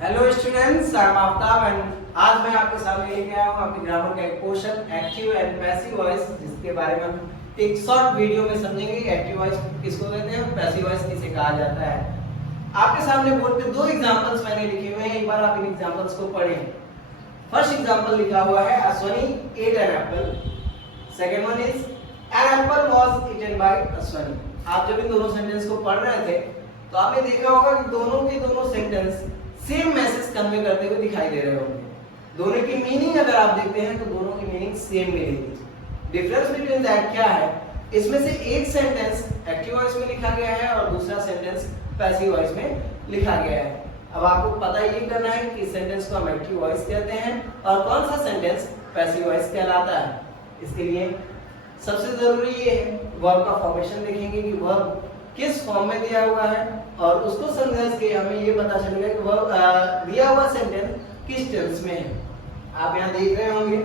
Hello students, I am Aftab and आज मैं आपके सामने लेके आया हूँ आपकी ग्रामर का एक portion active and passive voice, जिसके बारे में हम एक शॉर्ट वीडियो में समझेंगे। एक्टिव वॉइस किसको कहते हैं और पैसिव वॉइस किसे कहा जाता है। आपके सामने बोर्ड पे दो एग्जांपल्स मैंने लिखे हुए हैं, एक बार आप इन एग्जांपल्स को पढ़ें। फर्स्ट एग्जांपल लिखा हुआ है Ashwani ate an apple. Second one is an apple was eaten by Ashwani. आप जब इन दोनों सेंटेंस को पढ़ रहे थे तो आपने देखा होगा कि दोनों के दोनों सेंटेंस सेम मैसेज कन्वे करते हुए दिखाई दे रहे होंगे। दोनों की मीनिंग अगर आप देखते हैं तो दोनों की मीनिंग सेम मिलेगी। डिफरेंस बिटवीन दैट क्या है? इसमें से एक सेंटेंस एक्टिव वॉइस में लिखा गया है और दूसरा सेंटेंस पैसिव वॉइस में लिखा गया है। अब आपको पता ये करना है कि सेंटेंस को हम एक्टिव वॉइस कहते हैं और कौन सा सेंटेंस पैसिव वॉइस कहलाता है। इसके लिए सबसे जरूरी ये है वर्ब का फॉर्मेशन देखेंगे कि वर्ब किस फॉर्म में दिया हुआ है और उसको समझ के हमें ये पता चलेगा कि वर्ब दिया हुआ सेंटेंस किस टेंस में है। आप यहाँ देख रहे होंगे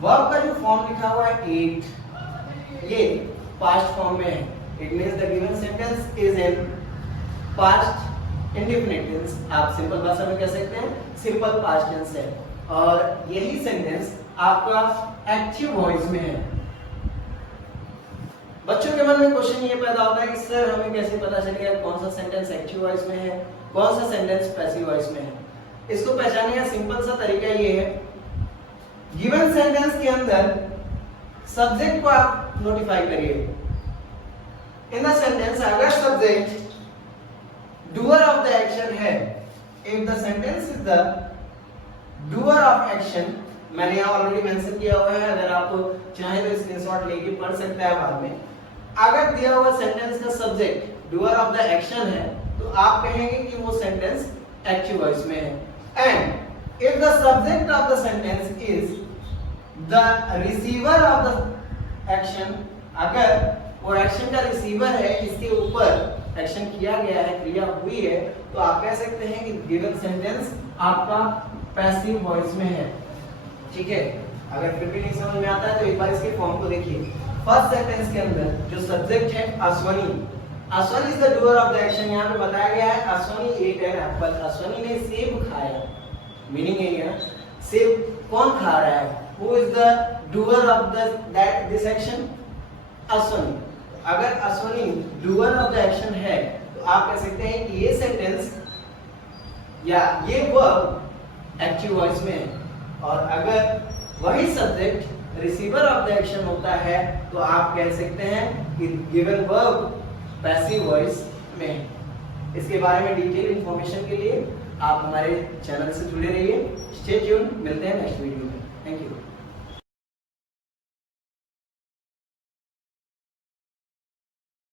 वर्ब का जो फॉर्म लिखा हुआ है एट, ये पास्ट फॉर्म में है। It means the given sentence is in past indefinite tense. आप सिंपल भाषा में कह सकते हैं सिंपल पास्ट टेंस है और यही सेंटेंस आपका एक्टिव वॉइस में है। बच्चों के मन में क्वेश्चन ये पैदा होता है कि सर हमें कैसे पता चलेगा कौन सा सेंटेंस एक्टिव वॉइस में है, कौन सा सेंटेंस पैसिव वॉइस में है। इसको पहचानने का सिंपल सा तरीका ये है, गिवन सेंटेंस के अंदर सब्जेक्ट को आप नोटिफाई करिए। इन द सेंटेंस अगर subject doer of the action है, if the sentence is the doer of action, मैंने यहाँ ऑलरेडी मेंशन किया हुआ है, अगर आपको चाहे तो स्क्रीनशॉट लेके पढ़ सकते हैं बाद में। अगर दिया हुआ सेंटेंस का subject doer of the action है तो आप कहेंगे कि वो सेंटेंस एक्टिव वॉइस में है। And if the subject of the sentence is the receiver of the action, अगर वो एक्शन का रिसीवर है, इसके ऊपर एक्शन किया गया है, क्रिया हुई है, तो आप कह सकते हैं कि गिवन सेंटेंस आपका पैसिव वॉइस में है। ठीक है, अगर फिर भी नहीं समझ में आता है तो एक बार इसके फॉर्म को देखिए। फर्स्ट सेंटेंस के अंदर जो सब्जेक्ट है Ashwani, Ashwani is the doer of the action. यहाँ पे बताया गया है Ashwani ate an apple, Ashwani ने सेब खाया। मीनिंग यही है, सेब कौन खा रहा है? Who is the doer of this action? Ashwani. अगर Ashwani doer of the action है तो आप कह सकते हैं कि ये सेंटेंस या ये वर्ब एक्टिव वॉइस में है। और अगर वही subject receiver of the action होता है तो आप कह सकते हैं कि गिवन वर्ब पैसिव वॉइस में है। इसके बारे में डिटेल इंफॉर्मेशन के लिए आप हमारे चैनल से जुड़े रहिए। स्टे ट्यून, मिलते हैं नेक्स्ट वीडियो में। Thank you.